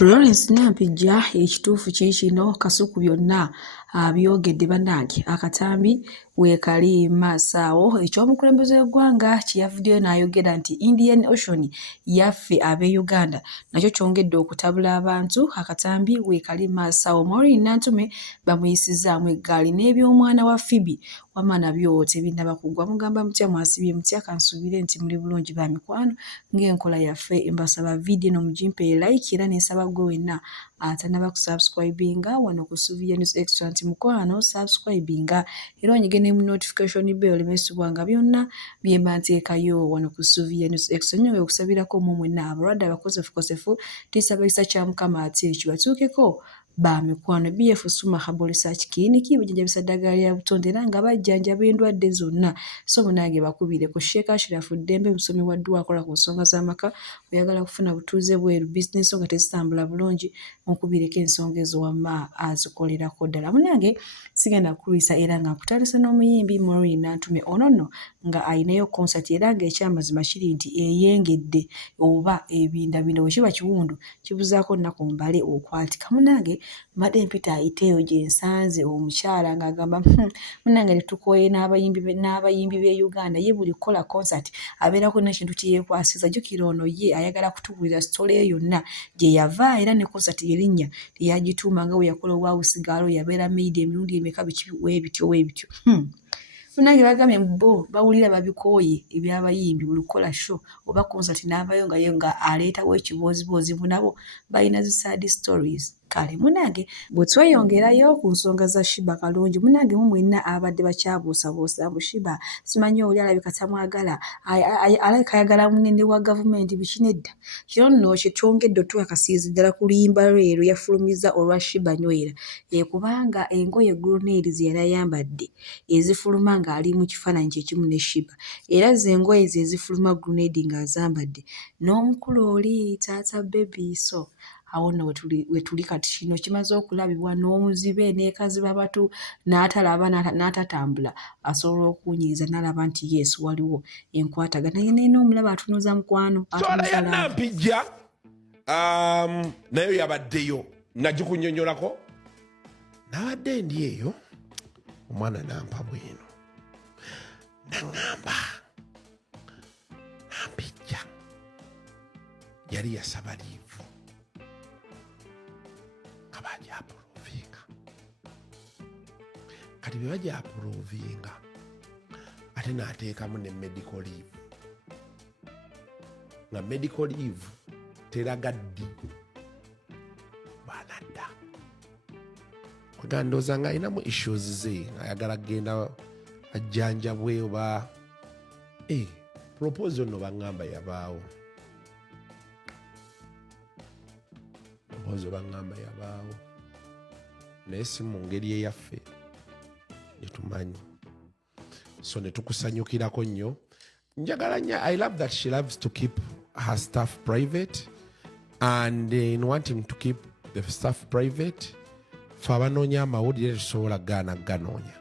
Florence Nampijja ekituufu kiikino Kasuku byonna byogedde bannange akatambi weekali Masaawo ekyomukulembeze w'eggwanga kye yavuddeyo n'ayogera nti Indian Ocean yaffe ab'e Uganda nakyo kyongedde okutabula abantu akatambi weekali Masaawo. Maureen Nantume bamuyisizaamu eggaali n'ebyomwana wa Phoebe wamma nabyo tebinnaba kuggwa. Mugamba mutya mwasibye mutya kansuubire nti muli bulungi ba mikwano ng'enkola yaffe mbasaba vidiyo no mugimpe like era n'esaba gwe wenna atanaba kusubscribinga wano ku Sylvia News Extra nti mukwano subscribinga era onyige ne mu notification bell olemesibwanga byonna bye mba nteekayo wano ku Sylvia News Extra. Nnyo okusabirako mu mwenna abalwadde abakosefukosefu tisabisa kya Mukama ate kibatuukeko ba mikwano. BF Suma Herbal Research Clinic bujjanjabisa ddagala lya butonde era nga bajjanjaba endwadde zonna. So munange bakubire ku Sheikh Ashraf Ddembe musomi wa ddwa akola ku nsonga z'amaka oyagala kufuna butuuze bweru bizinesi nga tezitambula bulungi mukubireko ensonga ezo wamma azikolerako ddala. Munange sigenda kulwisa era nga nkutandisa n'omuyimbi Maureen Nantume onono nga ayinayo concert era nga ekyamazima kiri nti eyengedde oba ebindabinda bwe kiba kiwundu kibuzaako nnaku mbale okwatika. Munange mbadde mpita ayiteeyo gye nsanze omukyala ng'agamba munange tetukooye n'abayimbi b'e Uganda ye buli kukola concert abeerako n'ekintu kye yeekwasiza. Jjukira ono ye ayagala kutubuulira sitole ye yonna gye yava era ne concert erinnya lyagituuma nga bwe yakola obwawusigaalo yabeera made emirundi emeka weebityo. Munange bagambye bo bawulira babikooye eby'abayimbi buli kukola show oba concert n'avayo nga ye nga aleetawo ekibooziboozi nabo balina zi sad stories. Kale munange bwe tweyongerayo ku nsonga za Shiba Kalungi munange mu mwenna abadde bakyabuusaboosa mu Shiba simanyi oli alabika tamwagala alabika ayagala munene wa gavumenti bikinedda kino nno kyetwongedde otuwakasiizi ddala ku luyimba lweru yafulumiza olwa Shiba Nywera kubanga engoye Grenade ze yali ayambadde ezifuluma ng'ali mu kifaananyi kyekimu ne Shiba era ze engoye ze ezifuluma Grenade ng'azambadde n'omukulu oli taata baby. So awo nno we tuli kati kino kimaze okulabibwa n'omuzibe n'ekaziba batu n'atalaba n'atatambula asobola okuwunyiriza n'alaba nti yes waliwo enkwatagana naye n'omulaba atunuuza mukwano Swala ya Nampijja nayo yabaddeyo nagikunyonyolako nabadde ndi eyo omwana nampa bweno naŋŋamba Nampijja yali yasaba liivu nga bajapuluvinga kati bwe bajapuluvinga ate n'ateekamu ne medical leave nga medical leave teraga ddi bwanadda kwegandooza nga alinamu issues ze ayagala kgenda ajjanjabwe oba proposal nno baŋŋamba yabaawo yabaawo naye si mu ngeri eyaffe gyetumanyi so ne tukusanyukirako nnyo njagala nnyo. I love that she loves to keep her stuff private and in wanting to keep the stuff private fe abanoonya amawulire tusobola gaana ganoonya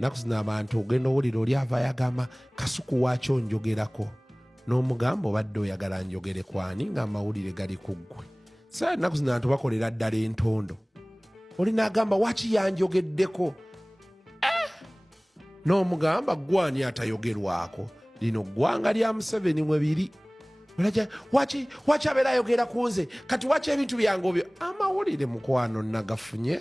naku zino abantu ogenda owulira oli avaayo agamba Kasuku waakyo njogerako n'omugamba obadde oyagala njogere kwani ng'amawulire gali ku ggwe. Saa ennaku zino abantu bakolera ddala entondo oli n'agamba waki yanjogeddeko n'omugamba gwani atayogerwako lino ggwanga lya Museveni mwe biri waki abeera ayogera ku nze kati waki ebintu byange obyo amawulire mukwano nagafunye.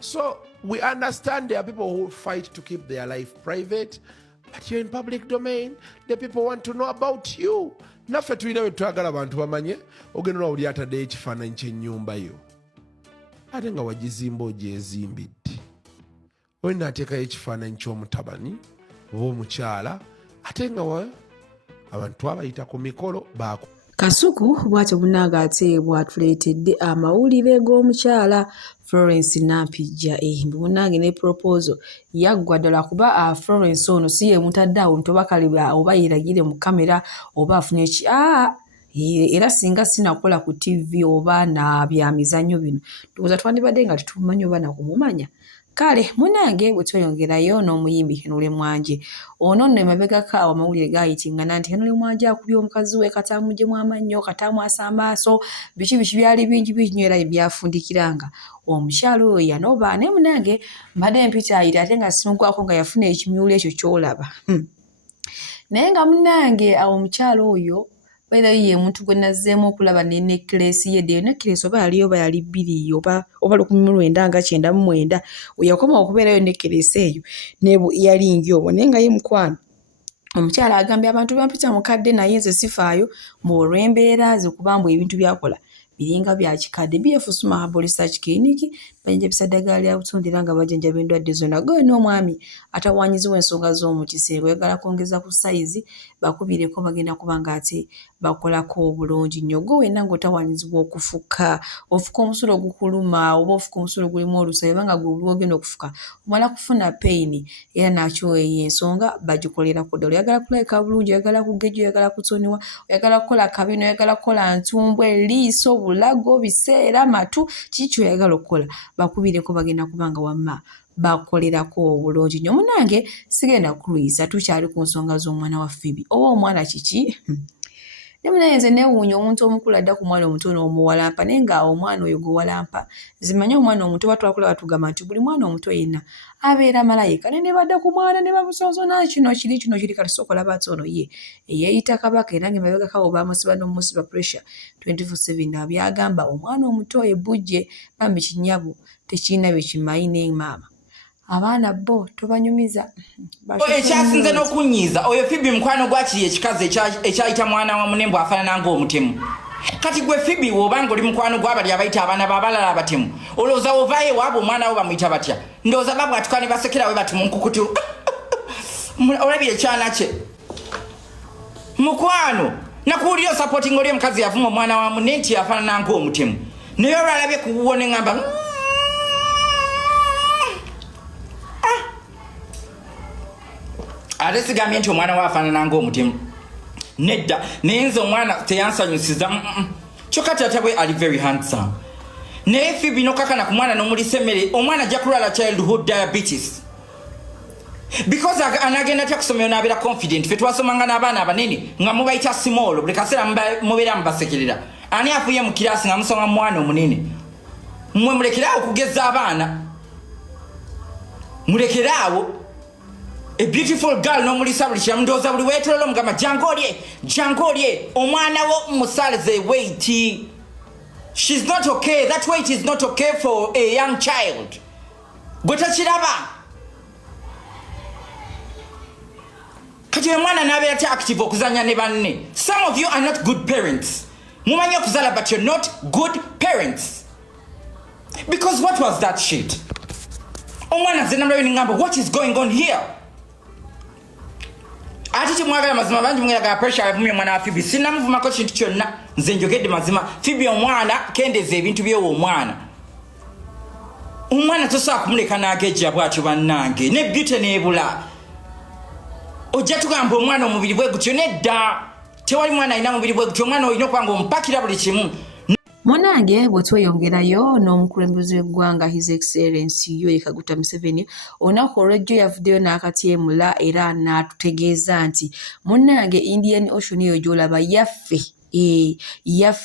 So we understand there are people who fight to keep their life private but you're in public domain, the people want to know about you. Naffe tulina bwe twagala abantu bamanye ogenda olwawuli ataddeyo ekifaananyi ky'ennyumba yo ate nga wagizimba ogyezimbidde oli naateekayo ekifaananyi ky'omutabani oba omukyala ate nga abantu abayita ku mikolo baako. Kasuku bw'atyo bunanga ate bw'atuleetedde amawulire g'omukyala Florence Nampijja bunange ne proposal yaggwa ddala kuba Florence ono si ye mutadde awo ntoba kaliba oba yeragire mu kamera oba afunye era singa sinakola ku TV oba na bya mizannyo bino ndowooza twandibadde nga tetumanyi oba nakumumanya kale munange bwe tweyongerayo n'omuyimbi Henry Mwanje ono nno emabegako awo amawulire gayitingana nti Henry Mwanje akubye omukazi we katamugyemu amannyo katamwasa amaaso biki byali bingi nnyo era byafundikiranga omukyalo oyo yanoba ne munange mbadde mpita ayita ate nga sinugwako nga yafuna ekimyulo ekyo kyolaba naye nga munange awo omukyalo oyo baira ye muntu gwe nazzeemu okulaba ne necklace ye de necklace oba yali 2 oba 1999 yakoma okubeerayo necklace eyo ne yali ngyobo naye nga ye mukwano omukyala agambye abantu bampita mukadde naye nze sifaayo mu olw'embeera ze kubamba ebintu byakola biringa bya kikadde BF Suma Herbal Research Clinic banjabisa ddagala lya butondera nga bajanjaba endwadde zonna gwe n'omwami atawaanyizibwa ensonga z'omu kiseera oyagala kwongeza ku sayizi bakubireko bagenda kuba nga ate bakolako obulungi nnyo gwe wenna ng'otawaanyizibwa okufuka ofuka omusulo ogukuluma oba ofuka omusulo gulimu olusayo oba nga gwe ogenda okufuka omala kufuna peyini era nakyo eyo ensonga bagikolerako ddala oyagala kulabika bulungi oyagala kugejja oyagala kutoniwa oyagala kukola kabino oyagala kukola ntumbwe liiso bulago biseera matu kiki kyoyagala okukola bakubireko bagenda kubanga wamma bakolerako obulungi nnyo munange sigenda kuluyiza tukyali ku nsonga z'omwana wa Phoebe oba omwana kiki ne munaye nze neewuunya omuntu omukulu adda ku mwana omuto n'omuwalampa naye nga omwana oyo gwe walampa zimanye omwana omuto batwakula batugamba nti buli mwana omuto yenna abeera malayika ne badda ku mwana ne bamusonsona kino kiri kati sooka olaba ati ono ye eyeeyita kabaka era ng'emabegakawo bamusiba n'omusiba pressure 24/7 byagamba omwana omuto ebujje bambi kinyabu tekirina bye kimanyi ne maama abaana bo tobanyumiza ekyasinze n'okunyiiza oyo Phoebe mukwano gwakiri ekikazi ekyayita mwana wa munembo afaanana ng'omutemu kati gwe Phoebe w'obanga oli mukwano gw'abali abayita abaana b'abalala abatemu olowooza wovaayo waaba omwana wo bamuyita batya ndowooza babwatuka ne basekera we bati mu nkukutu olabye ekyana kye mukwano nakuwulira osapootinga oli omukazi yavuma omwana wa munne nti afaanana ng'omutemu naye olwalabye kuwuwo ne ŋŋamba ate sigambye nti omwana we afaanana ng'omutemu nedda naye nze omwana teyansanyusiza kyokka taata bwe ali very handsome naye Phoebe nokakana ku mwana n'omulisa emmere omwana ajja kulwala childhood diabetes because anagenda atya kusomero n'abeera confident fe twasomanga n'abaana abanene nga mubayita small buli kaseera mubeera mubasekerera ani afuye mu kiraasi nga musonga mu mwana omunene mmwe mulekeraawo okugeza abaana mulekeraawo a beautiful girl n'omulisa buli kiramu ndowooza buli weetolola omugamba jangu olye omwana wo musaaleze weight she's not okay that weight is not okay for a young child gwe takiraba kati oyo mwana n'abeera ti active okuzanya ne banne some of you are not good parents mumanyi okuzaala but you're not good parents because what was that shit omwana nze namulayo ningamba what is going on here ati kimwagala mazima bangi mwagala pressure yavumye omwana wa Phoebe sinamuvumako kintu kyonna nze njogedde mazima Phoebe omwana kendeza ebintu byewo omwana tosobola kumuleka n'agejja bw'atyo bannange ne beauty n'ebula ojja tugamba omwana omubiri bwe gutyo nedda tewali mwana alina mubiri bwe gutyo omwana olina okuba nga omupakira buli kimu munange bwe tweyongerayo n'omukulembeze w'eggwanga His Excellency Yoweri Kaguta Museveni olunaku olw'ejjo yavuddeyo n'akatyemula era n'atutegeeza nti munnange Indian Ocean eyo gy'olaba yaffe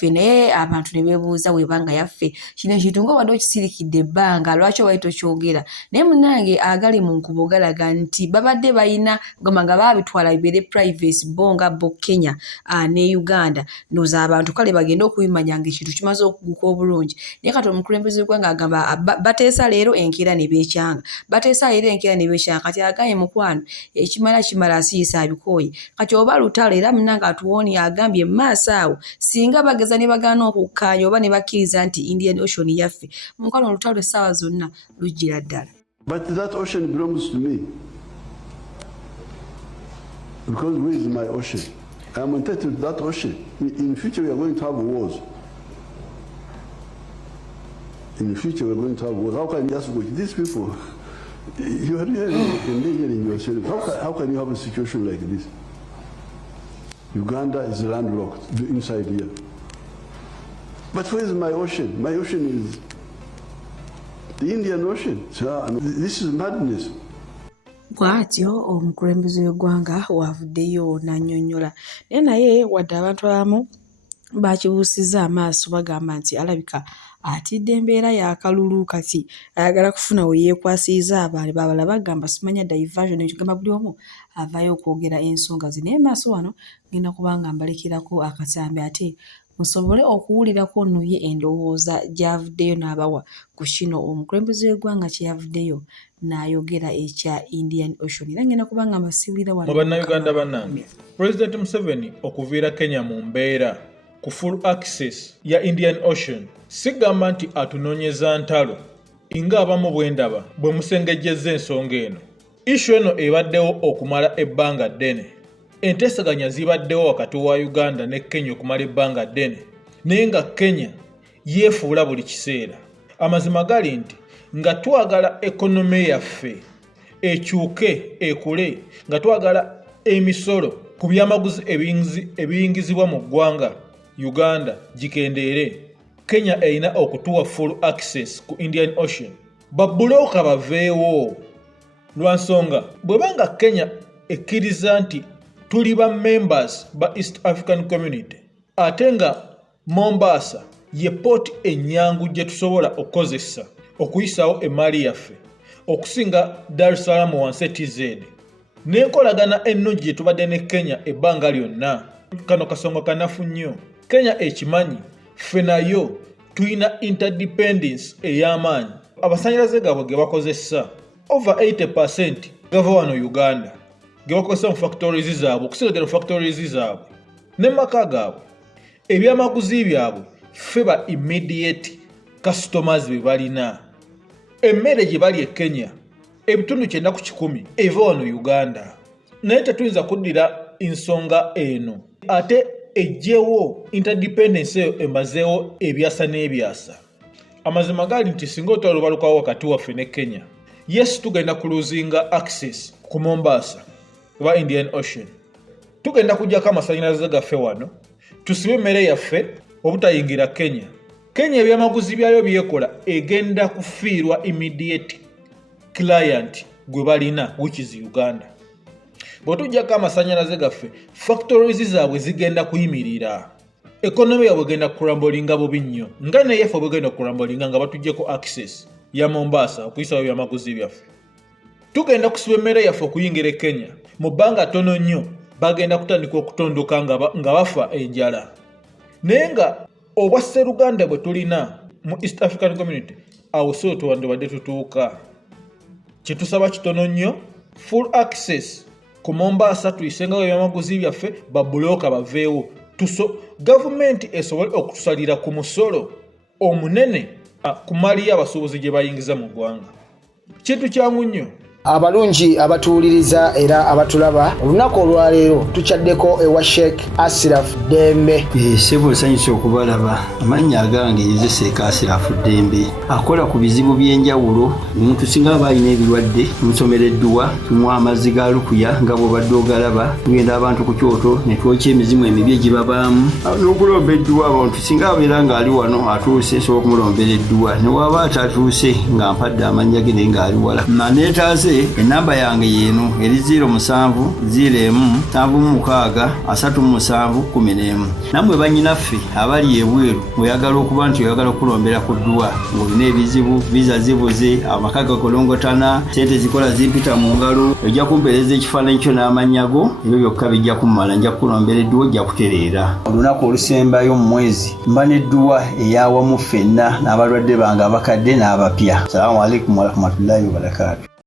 naye abantu ne beebuuza webanga yaffe kino ekintu ng'obadde okisirikidde ebbanga lwaki obaali tokyogera naye munnange agali mu nkubo galaga nti babadde balina gamba nga baabitwala bibeere privacy bo nga bo Kenya ne Uganda ndowooza abantu kale bagenda okubimanya ng'ekintu kimaze okuguka obulungi naye kati omukulembeze w'eggwanga agamba bateesa leero enkeera ne beekyanga kati agambye mukwano ekimala asiisa abikooye kati oba lutalo era munnange atuwooni agambye maaso awo singa bageza ne bagaana okukkaanya oba ne bakkiriza nti Indian Ocean yaffe mukwano olutalo essaawa zonna lujjira ddala. But that ocean belongs to me because where is my ocean? I am entitled to that ocean. In the future we are going to have wars. How can you just go? These people, you are really endangering yourself. How can you have a situation like this? Uganda is landlocked inside here. But where is my ocean? My ocean is the Indian Ocean. So I mean, this is madness. Bw'atyo omukulembeze w'eggwanga wavuddeyo n'annyonnyola naye wadde abantu abamu bakibuusizza amaaso bagamba nti alabika atidde embeera y'akalulu kati ayagala kufuna we yeekwasizza abantu babala bagamba simanya diversion ekigamba buli omu avaayo okwogera ensonga ze naye maaso wano ngenda kubanga mbalekirako akatambi ate musobole okuwulirako nno ye endowooza gy'avuddeyo n'abawa ku kino omukulembeze w'eggwanga kye yavuddeyo n'ayogera ekya Indian Ocean era ngenda kubanga mbasiibulira wano mu bannayuganda bannange President Museveni okuviira Kenya mu mbeera ku full access ya Indian Ocean sigamba nti atunoonyeza ntalo nga abamu bwendaba bwe musengejjezza ensonga eno ishu eno ebaddewo okumala ebbanga ddene enteesaganya zibaddewo wakati wa Uganda ne Kenya okumala ebbanga ddene naye nga Kenya yeefuula buli kiseera amazima gali nti nga twagala ekonomi yaffe ekyuke ekule nga twagala emisolo ku byamaguzi ebiyingizibwa mu ggwanga Uganda gikendeere Kenya erina okutuwa full access ku Indian Ocean babulooka baveewo lwansonga bwebanga Kenya ekkiriza nti tuli ba members ba East African Community ate nga Mombasa ye port ennyangu gye tusobola okukozesa okuyisawo emaali yaffe okusinga Dar es Salaam wansi TZ n'enkolagana ennungi gye tubadde ne Kenya ebbanga lyonna kano kasonga kanafu nnyo Kenya ekimanyi ffe nayo tulina interdependence ey'amaanyi abasannyalaze gaabwe ge bakozesa over 80% gava wano Uganda ge bakozesa mu factories zaabwe okusigagera mu factories zaabwe n'emaka gaabwe ebyamaguzi byabwe ffe ba immediate customers be balina emmere gye bali e Kenya ebitundu 9 eva wano Uganda naye tetuyinza kuddira ensonga eno ate ejjewo interdependence eyo emazeewo ebyasa n'ebyasa amazima gali nti singa otwalubalukawo wakati waffe ne Kenya yes tugenda kuluzinga access ku Mombasa oba Indian Ocean tugenda kujjako amasannyalaze gaffe wano tusibe emmere yaffe obutayingira Kenya ebyamaguzi byayo byekola egenda kufiirwa immediate client gwe balina which is Uganda bwetujjako amasannyalaze gaffe factories zaabwe zigenda kuyimirira ekonomi yabwe egenda kurambolinga bubi nnyo nga neyeffe bwegenda kurambolinga nga batuggyeko access ya Mombasa okuyisawo ebyamaguzi byaffe tugenda kusiba emmere yaffe okuyingira Kenya mu bbanga ttono nnyo bagenda kutandika okutondoka nga bafa enjala naye nga obwa Sseruganda bwe tulina mu East African Community awo so tuwandibadde tutuuka kyetusaba kitono nnyo full access ku Mombasa tuyisengawo ebyamaguzi byaffe babulooka baveewo gavumenti esobole okutusalira ku musolo omunene ku mali y'abasuubuzi gye bayingiza mu ggwanga kintu kyangu nnyo abalungi abatuwuliriza era abatulaba olunaku olwaleero tukyaddeko ewa Sheikh Ashraf Dembe. Ssebo nsanyusa okubalaba amannya agange Yozefu Ashraf Dembe akola ku bizibu by'enjawulo omuntu singa aba alina ebirwadde musomereddwa tumuwa amazzi ga lukuya nga bw'obadde ogalaba tugenda abantu ku kyoto ne twokya emizimu emibi egibabaamu n'okulomba edduwa abantu singa abeera ng'ali wano atuuse nsobola okumulombera edduwa ne waba atatuuse nga mpadde amannya ge naye ng'ali wala naneetaaze enamba yange yeeno eri 0707363711 nammwe bannyinaffe abali ebweru oyagala okuba nti oyagala okulombera ku dduwa ng'olina ebizibu viza zibuze amaka gakolongotana sente zikola zimpita mu ngalo ojja kumpeereza ekifaananyi kyo n'amanyago ebyo byokka bijja kummala nja kukulombera edduwa ojja kutereera olunaku olusembayo mu mwezi mba n'edduwa eyawamu ffenna n'abalwadde bange abakadde n'abapya. Salaamu alaikum warahmatullahi wabarakatuh.